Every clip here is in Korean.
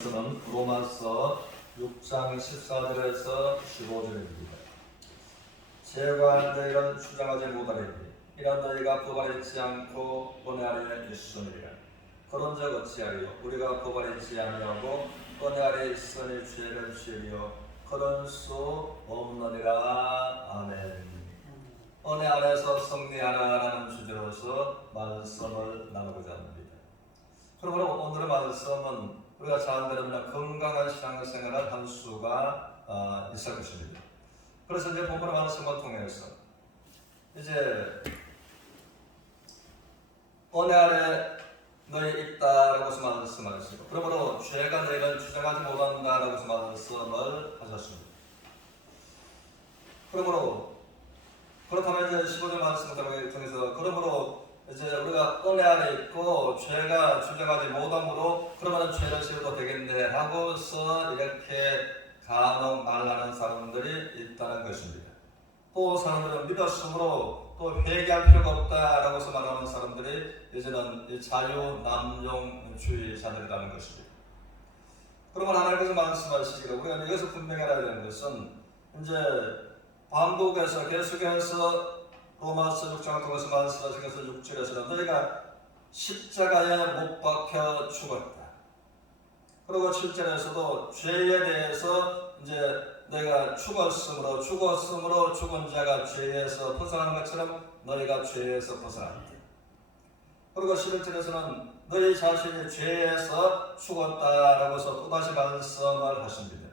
는 로마서 6장 14절에서 15절입니다. 죄가 너희를 주장하지 못하리니 이런 너희가 법 아래 있지 않고 은혜 아래 있으니라. 그런즉 어찌하리요? 우리가 법 아래 있지 아니하고 은혜 아래 있으니 죄를 지으려 그럴 수 없느니라. 아멘. 은혜 안에서 승리하라라는 주제로서 말씀을 나누고자 합니다. 그러므로 오늘의 말씀은 우리가 잘 알면 건강한 신앙생활을 할 수가 있을 것입니다. 그래서 이제 본문의 말씀을 통해서 이제 은혜 아래 너희 있다라고서 말씀하시고, 그러므로 죄가 너희를 주장하지 못한다라고서 말씀을 하셨습니다. 그러므로 그렇다면 이제 15절 말씀을 통해서 그러므로 이제 우리가 은혜 아래 있고 죄가 주장하지 못함으로 그러면 죄를 지어도 되겠네 하고서 이렇게 간혹 말하는 사람들이 있다는 것입니다. 또 사람들은 믿었으므로 또 회개할 필요가 없다라고서 말하는 사람들이 이제는 자유남용주의자들이라는 것입니다. 그러면 하나님께서 말씀하시기를 우리가 여기서 분명히 알아야 되는 것은 이제 반복해서 계속해서 로마서 6장을 통해서 말씀하시면서 6절에서는 너희가 십자가에 못 박혀 죽었다. 그리고 7절에서도 죄에 대해서 이제 너희가 죽었으므로 죽은 자가 죄에서 벗어나는 것처럼 너희가 죄에서 벗어났다. 그리고 11절에서는 너희 자신이 죄에서 죽었다라고서 또다시 말씀을 하십니다.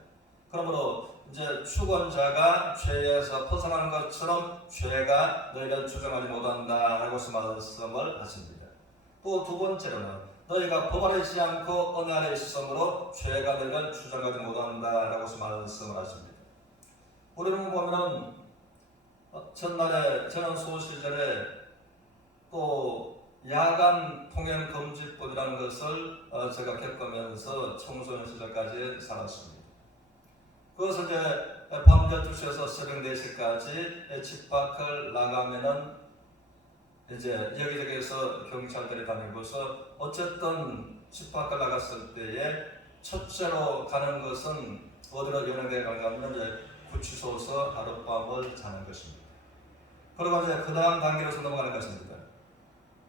그러므로 이제 죽은 자가 죄에서 벗어나는 것처럼 죄가 너희를 주장하지 못한다라고서 말씀을 하십니다. 또 두 번째로는 너희가 법 아래 있지 않고 은혜 아래 있으므로 죄가 너희를 주장하지 못한다라고서 말씀을 하십니다. 우리는 보면 전날에 저는 소시절에 또 야간 통행 금지법이라는 것을 제가 겪으면서 청소년 시절까지 살았습니다. 그것을 이제 밤 12시에서 새벽 4시까지 집 밖을 나가면은 이제 여기저기에서 경찰들이 다니고서 어쨌든 집 밖을 나갔을 때에 첫째로 가는 것은 어디로 연행대에 가면 이제 구치소에서 하룻밤을 자는 것입니다. 그리고 이제 그 다음 단계로서 넘어가는 것입니다.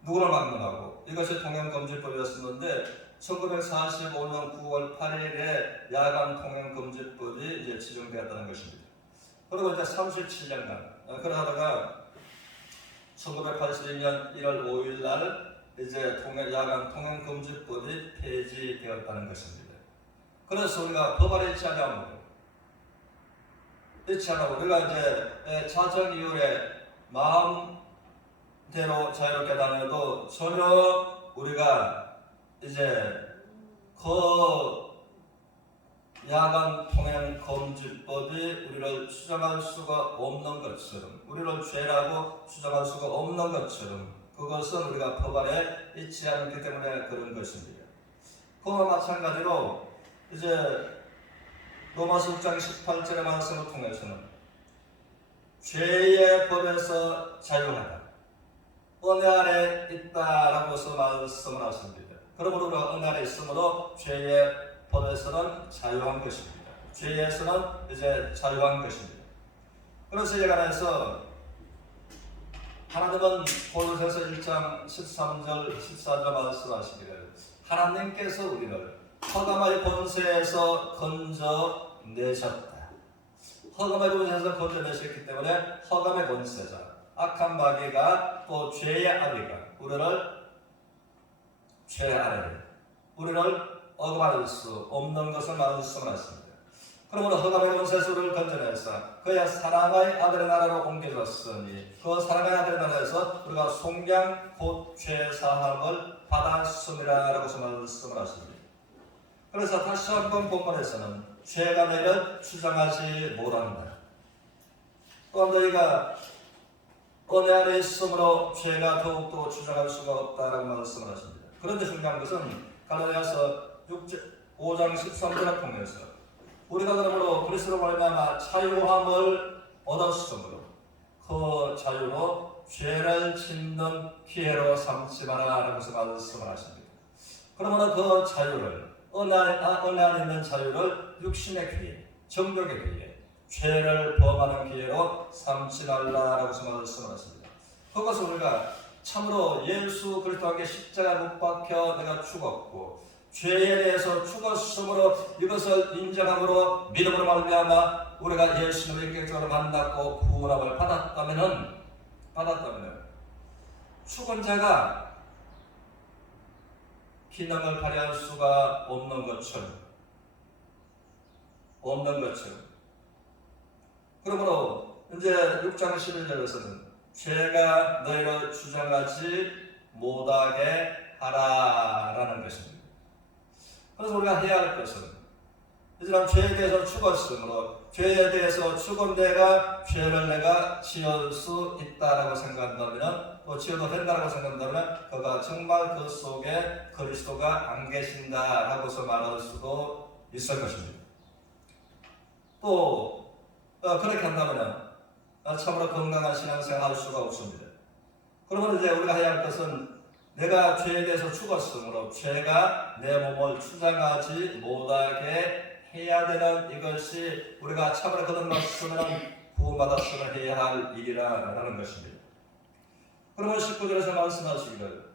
누구를 만나고 이것이 통행금지법이었었는데 1945년 9월 8일에 야간 통행금지법이 이제 지정되었다는 것입니다. 그리고 이제 37년간 그러다가 1982년 1월 5일 날 이제 야간 통행금지법이 폐지되었다는 것입니다. 그래서 우리가 법 아래 있지 않으면 우리가 이제 자정 이후에 마음대로 자유롭게 다녀도 전혀 우리가 이제 그 야간 통행 금지법이 우리를 추정할 수가 없는 것처럼, 우리를 죄라고 추정할 수가 없는 것처럼 그것은 우리가 법 아래 있지 않기 때문에 그런 것입니다. 그와 마찬가지로 이제 로마서 6장 18절의 말씀을 통해서는 죄의 법에서 자유하다, 은혜 아래 있다라고서 말씀을 하십니다. 그러므로 우리가 은혜 아래 있으므로 죄의 법에서는 자유한 것입니다. 죄에서는 이제 자유한 것입니다. 그래서 이 관해서 하나님은 골로새서 1장 13절 14절 말씀하시기를 하나님께서 우리를 허감의 권세에서 건져내셨다. 허감의 권세에서 건져내셨기 때문에 허감의 권세자, 악한 마귀가 또 죄의 아비가 우리를 죄 아래, 우리를 억압할 수 없는 것을 말씀을 하십니다. 그러므로 허감의 권세에서 우리를 건져내서 그의 사랑의 아들의 나라로 옮겨졌으니 그 사랑의 아들의 나라에서 우리가 속량 곧 죄사함을 받았음이라고서 말씀을 하십니다. 그래서 다시 한번 본문에서는 죄가 너희를 주장하지 못한다. 또 너희가 은혜 아래 있으므로 죄가 더욱더 주장할 수가 없다라고 말씀을 하십니다. 그런데 중요한 것은 갈라디아서 5장 13절을 통해서 우리가 그러므로 그리스도로 말미암아 자유함을 얻었으므로 그 자유로 죄를 짓는 기회로 삼지 마라라고 말씀을 하십니다. 그러므로 그 자유를 은혜 안에 있는 자유를 육신의 기회, 정욕의 기회, 죄를 범하는 기회로 삼지 말라라고 말씀을 하십니다. 그것을 우리가 참으로 예수 그리스도에게 십자가 못 박혀 내가 죽었고 죄에 대해서 죽었으므로 이것을 인정함으로 믿음으로 말미암아 우리가 예수님을 인격적으로 만났고 구원함을 받았다면은 죽은 자가 기능을 발휘할 수가 없는 것처럼 그러므로 이제 6장 11절에서는 죄가 너희를 주장하지 못하게 하라라는 것입니다. 그래서 우리가 해야 할 것은 이제는 죄에 대해서 죽었으므로 죄에 대해서 죽은 내가 죄를 내가 지을 수 있다라고 생각한다면 또 지어도 된다라고 생각한다면 그가 정말 그 속에 그리스도가 안 계신다라고서 말할 수도 있을 것입니다. 또 그렇게 한다면 참으로 건강한 신앙생활 할 수가 없습니다. 그러면 이제 우리가 해야 할 것은 내가 죄에 대해서 죽었으므로 죄가 내 몸을 주장하지 못하게 해야 되는 이것이 우리가 참으로 그런 말씀은 구원받았으면 해야 할 일이라는 것입니다. 그러면 19절에서 말씀하시기를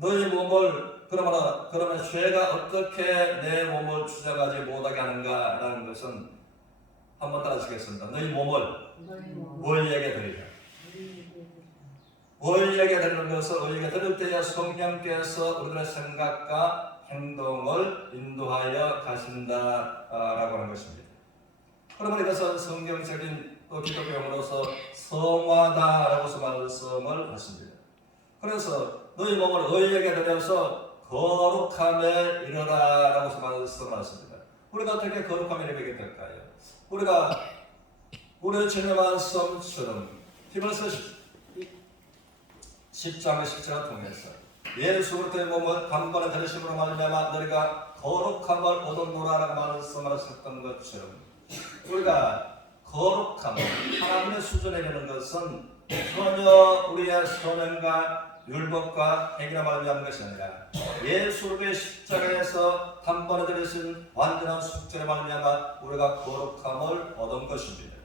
너희 몸을 그러면 죄가 어떻게 내 몸을 주장하지 못하게 하는가라는 것은 한번 따라하시겠습니다. 너희 몸을 의에게 드리라. 의에게 드리는 것을 의에게 드릴 때에 성령께서 우리들의 생각과 행동을 인도하여 가신다라고 하는 것입니다. 그러면 이것은 성경적인 또 기독교용으로서 성화다라고서 말씀을 하십니다. 그래서 너희 몸을 의에게 드려서 거룩함에 이르라라고서 말씀을 하십니다. 우리가 어떻게 거룩함에 이르게 될까요? 우리가 우리의 진정한 성처럼 히브리서 10장의 10절을 통해서 예수 그리스도의 몸을 단번에 들으심으로 말미암아 너희가 거룩함을 얻었노라라고 말씀하셨던 것처럼 우리가 거룩함을 하나님의 수준에 이르는 것은 전혀 우리의 선행과 율법과 행위로 말미암은 것이 아니라 예수 그리스도의 십자가에서 단번에 들으신 완전한 숙제로 말미암아 우리가 거룩함을 얻은 것입니다.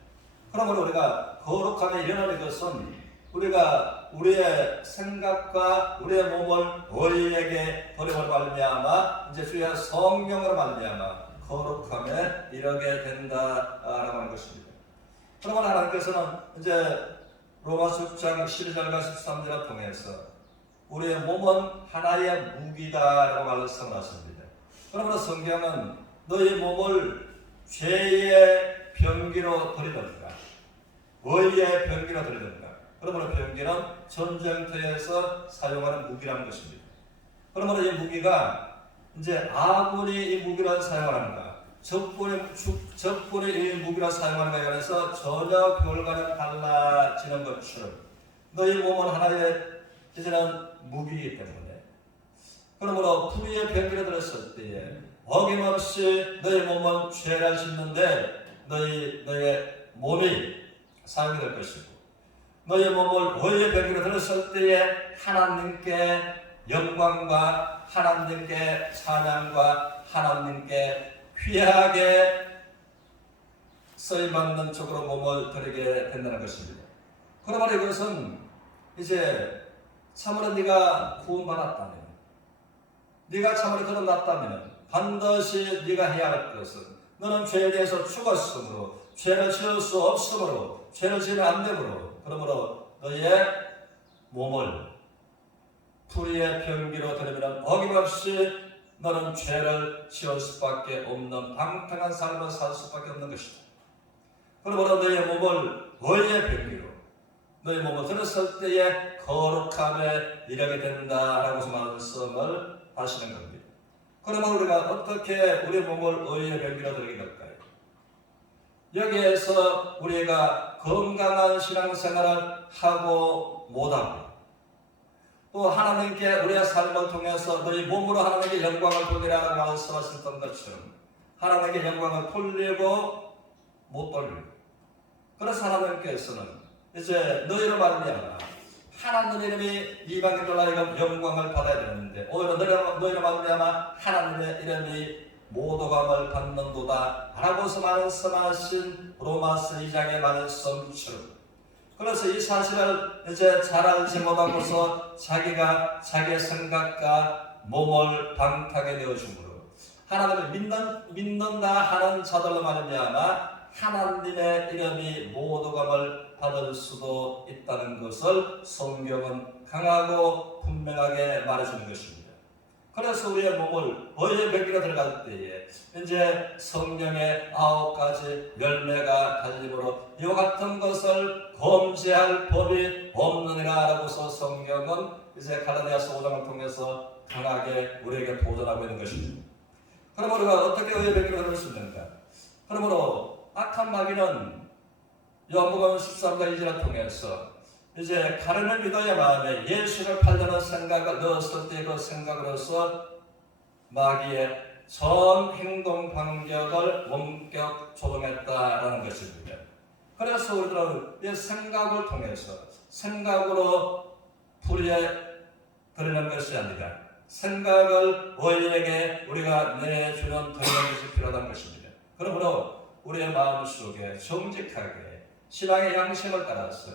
그러므로 우리가 거룩함에 이르는 것은 우리가 우리의 생각과 우리의 몸을 의에게 버림으로 말미암아 이제 주의 성령으로 말미암아 거룩함에 이르게 된다라고 하는 것입니다. 그러면 하나님께서는 이제 로마서 6장 12절과 13절을 통해서 우리의 몸은 하나의 무기다라고 말씀하십니다. 그러므로 성경은 너희 몸을 죄의 병기로 드리든가 의의 병기로 드리든가 그러므로 병기는 전쟁터에서 사용하는 무기라는 것입니다. 그러므로 이 무기가 이제 아군이 이 무기를 사용하는가 적군이 이 무기를 사용하는 것에 관해서 전혀 결과는 달라지는 것처럼 너희 몸은 하나의 이제는 무기이기 때문에 그러므로 불의의 병기를 들었을 때에 어김없이 너희 몸은 죄를 짓는데 너희의 몸이 사용이 될 것이고 너희 몸을 의의 병기로 들었을 때에 하나님께 영광과 하나님께 찬양과 하나님께 귀하게 쓰임받는 쪽으로 몸을 드리게 된다는 것입니다. 그러므로 이것은 이제 참으로 네가 구원받았다면 네가 참으로 거듭났다면 반드시 네가 해야 할 것은 너는 죄에 대해서 죽었으므로 죄를 지을 수 없으므로 죄를 지으면 안 되므로 그러므로 너의 몸을 불의의 병기로 드리면 어김없이 너는 죄를 지을 수밖에 없는 방탕한 삶을 살 수밖에 없는 것이다. 그러므로 너의 몸을 의의 병기로 너의 몸을 들었을 때에 거룩함에 이르게 된다라고 말씀을 하시는 겁니다. 그러면 우리가 어떻게 우리 몸을 의의 병기로 드리게 될까요? 여기에서 우리가 건강한 신앙생활을 하고 못하고 또 하나님께 우리의 삶을 통해서 너희 몸으로 하나님께 영광을 돌리라고 말씀하셨던 것처럼 하나님께 영광을 돌리고 못 돌리고 그래서 하나님께서는 이제 너희로 말미암아 하나님의 이름이 이방인들 하여금 영광을 받아야 되는데 오히려 너희로 말미암아 하나님의 이름이 모독함을 받는도다 라고서 말씀하신 로마서 2장의 말씀처럼, 그래서 이 사실을 이제 잘 알지 못하고서 자기가 자기의 생각과 몸을 방탕하게 되어주므로 하나님을 믿는다 하는 자들로 말미암아 하나님의 이름이 모독함을 받을 수도 있다는 것을 성경은 강하고 분명하게 말해주는 것입니다. 그래서 우리의 몸을 의의 병기로 들어갈 때에 이제 성령의 9가지 열매가 달림으로 이와 같은 것을 범죄할 법이 없느니라 라고서 성경은 이제 갈라디아서 5장을 통해서 강하게 우리에게 도전하고 있는 것입니다. 그럼 우리가 어떻게 의의 병기로 들어갈 수 있는가? 그러므로 악한 마귀는 요한복음 13장 2절을 통해서 이제 가르는 유다의 마음에 예수를 팔려는 생각을 넣었을 때 그 생각으로서 마귀의 전 행동 반격을 원격 조종했다라는 것입니다. 그래서 우리들은 이 생각을 통해서 생각으로 풀이해 드리는 것이 아니라 생각을 의인에게 우리가 내주는 드리는 것이 필요하다는 것입니다. 그러므로 우리의 마음속에 정직하게 신앙의 양심을 따라서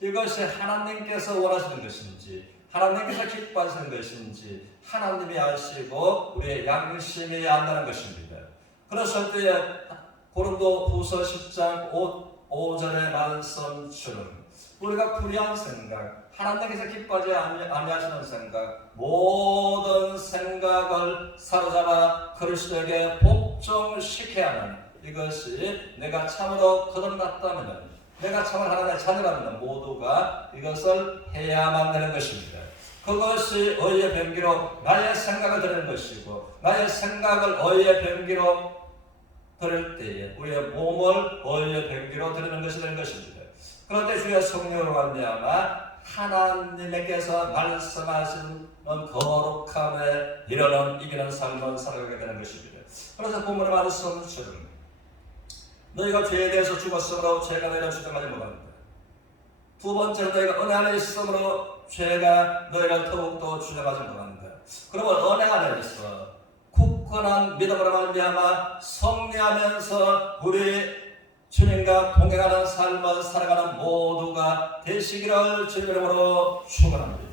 이것이 하나님께서 원하시는 것인지 하나님께서 기뻐하시는 것인지 하나님이 아시고 우리의 양심이 안다는 것입니다. 그랬을 때에 고린도후서 10장 5절의 말씀처럼 우리가 불의한 생각, 하나님께서 기뻐하지 아니하시는 생각, 모든 생각을 사로잡아 그리스도에게 복종시켜야 하는, 이것이 내가 참으로 거듭났다면, 내가 참으로 하나님의 자녀라면 모두가 이것을 해야만 되는 것입니다. 그것이 의의 병기로 나의 생각을 드리는 것이고, 나의 생각을 의의 병기로 드릴 때에 우리의 몸을 의의 병기로 드리는 것이 되는 것입니다. 그런데 주의 성령으로 말미암아 하나님께서 말씀하시는 거룩함에 이르는 이기는 삶을 살아가게 되는 것입니다. 그래서 본문의 말씀처럼 너희가 죄에 대해서 죽었으므로 죄가 너희를 주장하지 못한다. 두 번째로 너희가 은혜 안에 있으므로 죄가 너희를 더욱더 주장하지 못한다. 그러면 은혜 안에서 굳건한 믿음으로 말미암아 성리하면서 우리 주님과 동행하는 삶을 살아가는 모두가 되시기를 주님의 이름으로 축원합니다.